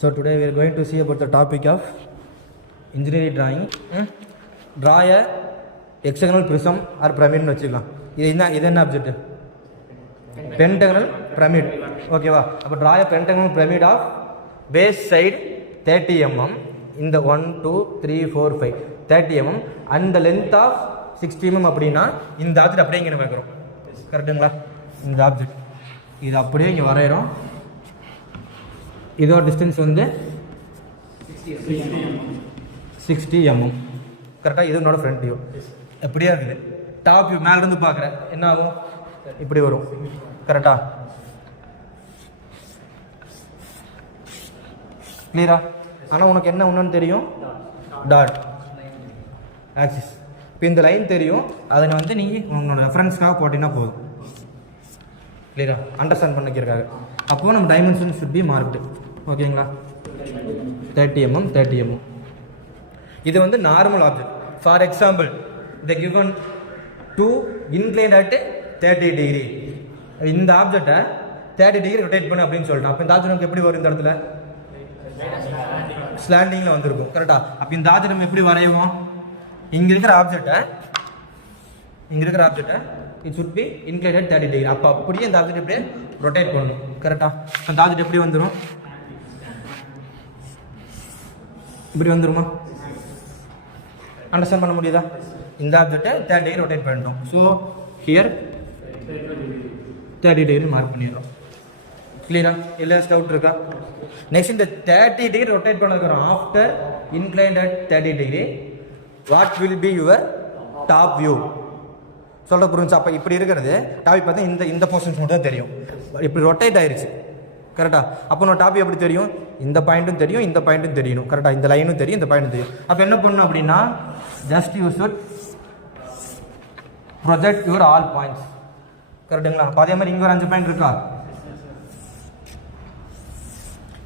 So today we are going to see about the topic of engineering drawing. Draw a hexagonal prism or pyramid னு வெச்சுக்கலாம். இது என்ன object? Pentagonal pyramid. ஓகேவா? அப்ப draw a pentagonal pyramid of base side 30 mm in the 1 2 3 4 5 30 mm and the length of 60 mm அப்படினா இந்த object அப்படியே இங்க வைக்கிறோம். கரெக்ட்டுங்களா? இந்த ஆப்ஜெக்ட் இது அப்படியே இங்க வரையறோம். இதோட டிஸ்டன்ஸ் வந்து 60 mm. கரெக்டா? இது என்னோட ஃப்ரண்ட் வியூ. எப்படியா இருக்குது? டாப் வியூ மேல இருந்து பார்க்கறேன். என்ன ஆகும்? இப்படி வரும். கரெக்டா? கிளியரா? ஆனா உனக்கு என்ன ஒண்ணுன்னு தெரியும்? Dot axis. இப்போ இந்த லைன் தெரியும். அதை வந்து நீ உன்னோட ரெஃபரன்ஸ்க்காக போட்டினா போதும். கிளியரா? அண்டர்ஸ்டாண்ட் பண்ணிக்கிறதுக்காக. அப்போ நம்ம டைமென்ஷன் should be marked. ஓகேங்களா? 30 mm 30 mm. இது வந்து normal object. For example the given two inclined at 30 degree. இந்த ஆப்ஜெக்ட்டை 30 டிகிரி ரொட்டேட் பண்ணு அப்படின்னு சொல்லிட்டோம். அப்போ இந்த ஆப்ஜெக்ட் நமக்கு எப்படி வரும்? இந்த இடத்துல ஸ்லாண்டிங்ல வந்திருக்கும். கரெக்டா? அப்போ இந்த ஆப்ஜெக்ட் நம்ம எப்படி வரையுவோம்? இங்க இருக்கிற ஆப்ஜெக்ட்டை it should be inclined at 30 degree. அப்போ அப்படியே இந்த ஆப்ஜெக்ட் இப்படியே ரொட்டேட் பண்ணணும். கரெக்டா? அந்த ஆப்ஜெக்ட் எப்படி வந்துடும்? இப்படி வந்துருமா? அண்டர்ஸ்டாண்ட் பண்ண முடியுதா? இந்த ஆப்ஜெக்ட்டை 30 டிகிரி ரொட்டேட் பண்ணிட்டோம். ஸோ ஹியர் 30 டிகிரி மார்க் பண்ணிடுறோம். கிளியரா? இல்லை டவுட் இருக்கா? நெக்ஸ்ட் இந்த 30 டிகிரி ரொட்டேட் பண்ணிக்கிறோம். After inclined at 30 degree what will be your top view? சொல்ல புரிஞ்சு? அப்போ இப்படி இருக்கிறது டாபிக் பார்த்தா இந்த போர்ஷன்ஸ் மட்டும் தான் தெரியும். இப்படி ரொட்டேட் ஆயிடுச்சு. கரெக்டா? அப்போ நம்ம டாபிக் எப்படி தெரியும்? இந்த பாயிண்ட்டும் தெரியும், இந்த பாயிண்ட்டும் தெரியணும். கரெக்டா? இந்த லைனும் தெரியும், இந்த பாயிண்ட்டும் தெரியும். அப்போ என்ன பண்ணணும் அப்படின்னா just you should project your all points. கரெக்டுங்களா? அப்போ அதே மாதிரி இங்கே ஒரு 5 பாயிண்ட் இருக்கா?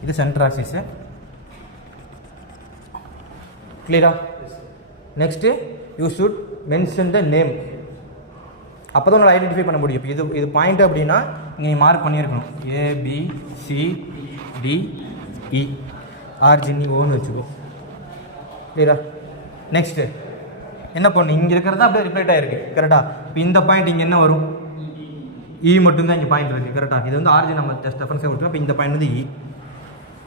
இது சென்டர் ஆக்சிஸ். கிளியரா? Next you should mention the name. அப்போ தான் உங்களை ஐடென்டிஃபை பண்ண முடியும். இப்போ இது பாயிண்ட் அப்படின்னா இங்கே நீ மார்க் பண்ணியிருக்கணும். ABCDE ஆர்ஜின் ஓன்னு வச்சுக்கோ. கிளியரா? நெக்ஸ்ட்டு என்ன பண்ணு? இங்கே இருக்கிறதா அப்படியே ரிப்ளைட் ஆகிருக்கு. கரெக்டா? இப்போ இந்த பாயிண்ட் இங்கே என்ன வரும்? இ மட்டும்தான் இங்கே பாயிண்ட் இருக்குது. கரெக்டா? இது வந்து ஆர்ஜின் நம்ம ஜஸ்ட் ரெஃபரன்ஸாக கொடுத்துருவோம். இப்போ இந்த பாயிண்ட் வந்து இ.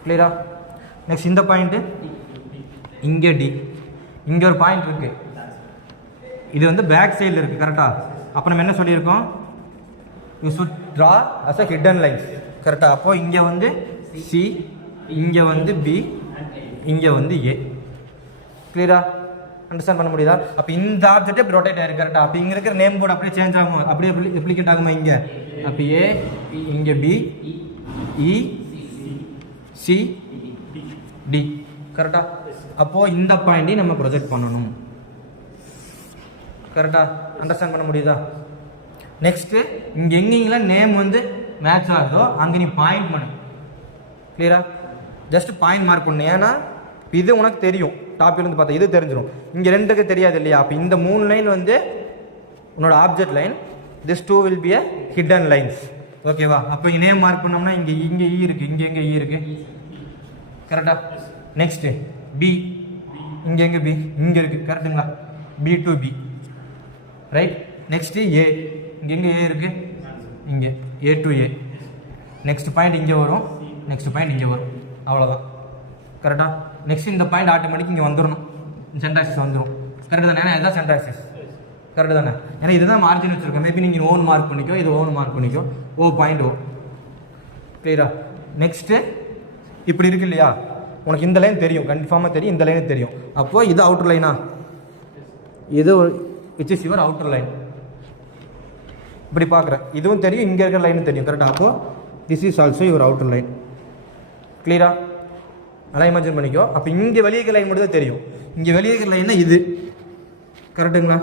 கிளியரா? நெக்ஸ்ட் இந்த பாயிண்ட்டு இங்கே டி. இங்கே ஒரு பாயிண்ட் இருக்குது. இது வந்து பேக் சைடில் இருக்குது. கரெக்டா? அப்போ நம்ம என்ன சொல்லியிருக்கோம்? You should draw as a hidden lines. கரெக்டாக? அப்போ இங்கே வந்து சி, இங்கே வந்து பி, இங்கே வந்து ஏ. கிளியரா? அண்டர்ஸ்டாண்ட் பண்ண முடியுதா? அப்போ இந்த ஆப்ஜெக்ட் இப்படி ரொட்டேட் ஆயிருக்கு. கரெக்டாக? அப்போ இங்கே இருக்கிற நேம் போர்டு அப்படியே சேஞ்ச் ஆகும். அப்படியே ரெப்ளிகேட் ஆகுமா இங்கே? அப்போ ஏ, இங்கே பி, இ, சி, டி. கரெக்டா? அப்போது இந்த பாயிண்டையும் நம்ம ப்ரொஜெக்ட் பண்ணணும். கரெக்டா? அண்டர்ஸ்டாண்ட் பண்ண முடியுதா? நெக்ஸ்ட்டு இங்கே எங்கெங்கெல்லாம் நேம் வந்து மேட்ச் ஆகுதோ அங்கே நீ பாயிண்ட் பண்ணு. கிளியரா? ஜஸ்ட் பாயிண்ட் மார்க் பண்ணு. ஏன்னா இது உனக்கு தெரியும். டாப்பிலேருந்து பார்த்தா இது தெரிஞ்சிடும். இங்கே ரெண்டுக்கு தெரியாது இல்லையா? அப்போ இந்த 3 லைன் வந்து உன்னோட object line. This 2 will be a hidden lines. ஓகேவா? அப்போ இங்கே நேம் மார்க் பண்ணோம்னா இங்கே இ இருக்குது, இங்கே இ இருக்குது. கரெக்டா? நெக்ஸ்ட்டு பி, இங்கே பி இங்கே இருக்குது. கரெக்டுங்களா? B to B. Right? Next A, இங்கே ஏ இருக்குது, இங்கே A to A. Next point இங்கே வரும், நெக்ஸ்ட் பாயிண்ட் இங்கே வரும். அவ்வளோதான். கரெக்டாக? நெக்ஸ்ட் இந்த பாயிண்ட் ஆட்டோமேட்டிக் இங்கே வந்துடணும். சென்டர் ஆக்சிஸ் வந்துடும். கரெக்டு தானே? ஏன்னா இதுதான் சென்டர் ஆக்சிஸ். கரெக்டு தானே? ஏன்னா இதுதான் மார்ஜின் வச்சுருக்கோம். மேபி நீங்கள் ஓன் மார்க் பண்ணிக்கோ, இது ஓன் மார்க் பண்ணிக்கோ. பாயிண்ட் ஓ. கிளியரா? நெக்ஸ்ட்டு இப்படி இருக்கு இல்லையா? உனக்கு இந்த லைன் தெரியும், கன்ஃபார்மாக தெரியும். இந்த லைன் தெரியும். அப்போது இது அவுட்டர் லைனா? இது which is your outer line. இப்படி பார்க்குறேன். இதுவும் தெரியும், இங்கே இருக்கிற லைனும் தெரியும். கரெக்டாக? அப்போ this is also your outer line. கிளியரா? நல்லா இமேஜின் பண்ணிக்கோ. அப்போ இங்கே வெளியே இருக்கிற லைன் மட்டும் தான் தெரியும். இங்கே வெளியே இருக்கிற லைன்னா இது. கரெக்டுங்களா?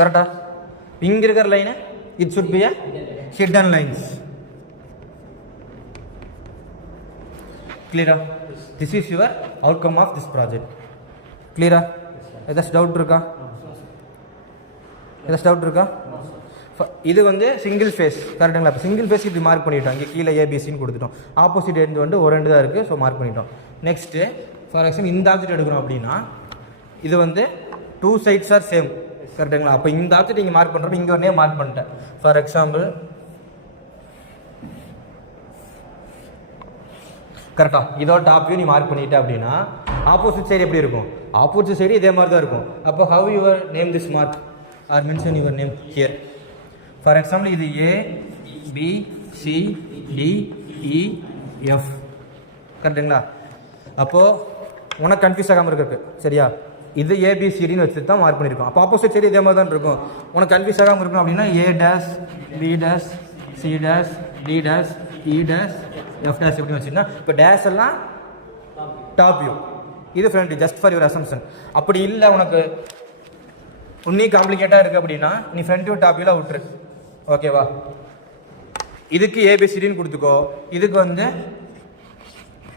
கரெக்டா? இங்கே இருக்கிற line it should be a hidden lines. கிளியரா? This is your outcome of this project. கிளியரா? ஏதாச்சும் டவுட் இருக்கா? இது வந்து சிங்கிள் ஃபேஸ் கரெக்டுங்களா? இப்போ சிங்கிள் ஃபேஸ் இப்படி மார்க் பண்ணிட்டோம். இங்கே கீழே ஏபிசின்னு கொடுத்துட்டோம். ஆப்போசிட் எண்ட் வந்து ஒரு ரெண்டு தான் இருக்குது, ஸோ மார்க் பண்ணிட்டோம். நெக்ஸ்ட்டு ஃபார் எக்ஸாம்பிள் இந்த ஆப்ஜெக்ட் எடுக்கிறோம் அப்படின்னா இது வந்து 2 சைட்ஸ் ஆர் சேம் கரெக்டுங்களா? அப்போ இந்த ஆப்ஜெக்ட் இங்கே மார்க் பண்ணுறப்ப இங்கே ஒரு நேம் மார்க் பண்ணிட்டேன். ஃபார் எக்ஸாம்பிள் கரெக்டாக இதோட டாப் வியூ நீ மார்க் பண்ணிட்ட அப்படின்னா ஆப்போசிட் சைடு எப்படி இருக்கும்? ஆப்போசிட் சைடு இதே மாதிரி தான் இருக்கும். அப்போ how your name this mark or mention your name here. For example இது A B C D E F கரெக்டுங்களா? அப்போது உனக்கு கன்ஃபியூஸ் ஆகாமல் இருக்கு சரியா? இது ஏபிசிடின்னு வச்சு தான் மார்க் பண்ணியிருக்கோம். அப்போ ஆப்போசிட் சைடு இதே மாதிரி தான் இருக்கும். உனக்கு கன்ஃபியூஸ் ஆகாமல் இருக்கணும் அப்படின்னா A dash B dash C dash D dash E dash F dash எப்படின்னு வச்சுன்னா இப்போ டேஷ் எல்லாம் டாப் வியூ, இது front view, just for your assumption. அப்படி இல்லை உனக்கு இன்னும் காம்ப்ளிகேட்டாக இருக்குது அப்படின்னா நீ ஃப்ரண்ட் வியூ டாப் வியூவில் விட்டுரு. ஓகேவா? இதுக்கு ஏபிசிடின்னு கொடுத்துக்கோ. இதுக்கு வந்து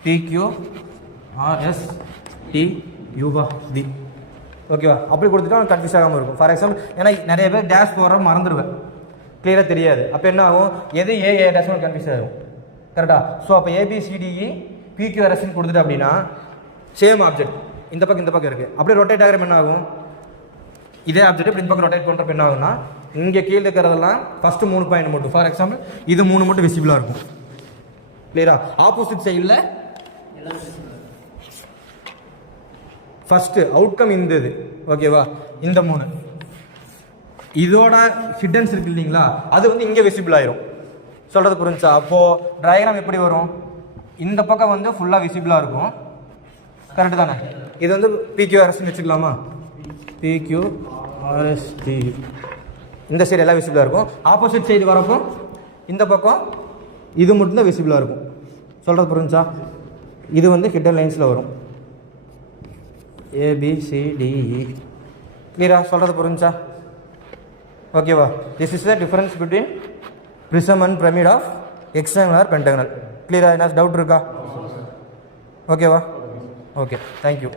பிக்யூ ஆர்எஸ் டி யூவா டி. ஓகேவா? அப்படி கொடுத்துட்டா உனக்கு கன்ஃபியூஸ் ஆகாமல் இருக்கும். ஃபார் எக்ஸாம்பிள் ஏன்னா நிறைய பேர் டேஷ் போகிற மறந்துடுவேன், கிளியராக தெரியாது. அப்போ என்ன ஆகும்? எது ஏ டேஷ் உனக்கு கன்ஃபியூஸ் ஆகும் கரெக்டாக? ஸோ அப்போ ஏபிசிடிஇ பிக்யூஆர்எஸ்ன்னு கொடுத்துட்டு அப்படின்னா சேம் ஆப்ஜெக்ட் இந்த பக்கம் இருக்குது. அப்படியே ரொட்டேட் ஆகிற என்ன ஆகும்? இதே ஆப்ஜெக்ட் இப்படி இந்த பக்கம் ரொட்டேட் பண்ணுறப்ப என்ன ஆகும்னா இங்கே கீழே இருக்கிறதெல்லாம் ஃபஸ்ட்டு 3 பாயிண்ட் மட்டும். ஃபார் எக்ஸாம்பிள் இது 3 மட்டும் விசிபிளாக இருக்கும். கிளியரா? ஆப்போசிட் சைடில் ஃபஸ்ட்டு அவுட்கம் இந்த இது ஓகேவா? இந்த 3 இதோட ஹிடன்ஸ் இருக்கு இல்லைங்களா? அது வந்து இங்கே விசிபிள் ஆயிரும். சொல்கிறது புரிஞ்சா? அப்போது டயக்ராம் எப்படி வரும்? இந்த பக்கம் வந்து ஃபுல்லாக விசிபிளாக இருக்கும் கரெக்டு தானே? இது வந்து பிக்யூஆர்எஸ்ன்னு வச்சுக்கலாமா? பிக்யூஆர்எஸ்டி இந்த சைடு எல்லாம் விசிபிளாக இருக்கும். ஆப்போசிட் சைடு வரப்போ இந்த பக்கம் இது மட்டும்தான் விசிபிளாக இருக்கும். சொல்கிறது புரிஞ்சா? இது வந்து ஹிடன் லைன்ஸில் வரும் ஏபிசிடிஇ. கிளியரா? சொல்கிறது புரிஞ்சா? ஓகேவா? This is the difference between prism and pyramid of hexagonal or pentagonal. கிளியரா? என்ன டவுட் இருக்கா? ஓகேவா? Okay, thank you.